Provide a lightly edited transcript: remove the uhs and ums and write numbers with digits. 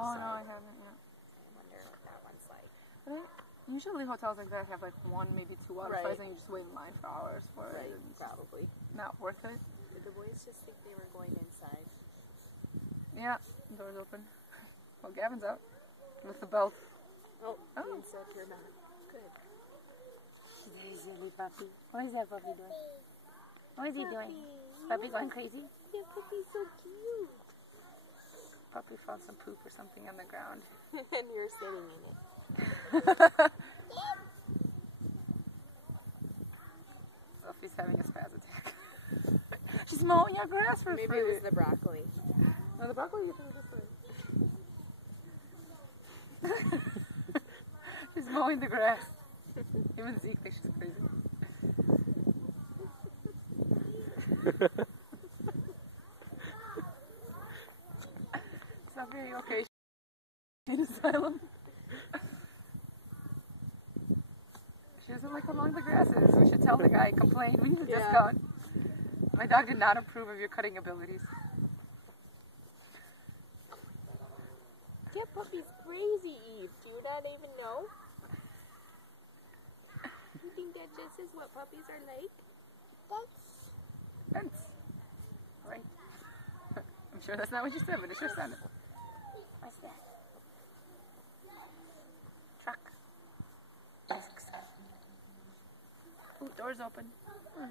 Oh, side. no, I haven't yet. I wonder what that one's like. But usually hotels like that have like 1, maybe 2 Wi-Fi's, and you just wait in line for hours for it. Right, And it's probably. not worth it. But the boys just think they were going inside. Yeah, door's open. Well, Gavin's out with the belt. Oh, Oh. the inside turned on. Good. There's silly puppy. What is that puppy doing? What is he doing? Is puppy going crazy? That puppy's so cute. Puppy found some poop or something on the ground. And you're sitting in it. Sophie's having a spaz attack. She's mowing your grass for Maybe free. it was the broccoli. No, the broccoli you think this way. She's mowing the grass. Even Zeke thinks she's crazy. Sophie, are you okay? In asylum. She doesn't like how long the grass is. We should tell the guy, complain. We need a discount. My dog did not approve of your cutting abilities. That puppy's crazy, Eve. Do you not even know? You think that just is what puppies are like? Fence. Right. I'm sure that's not what you said, but it sure sounded. What's that? Truck. Ooh, door's open. Oh,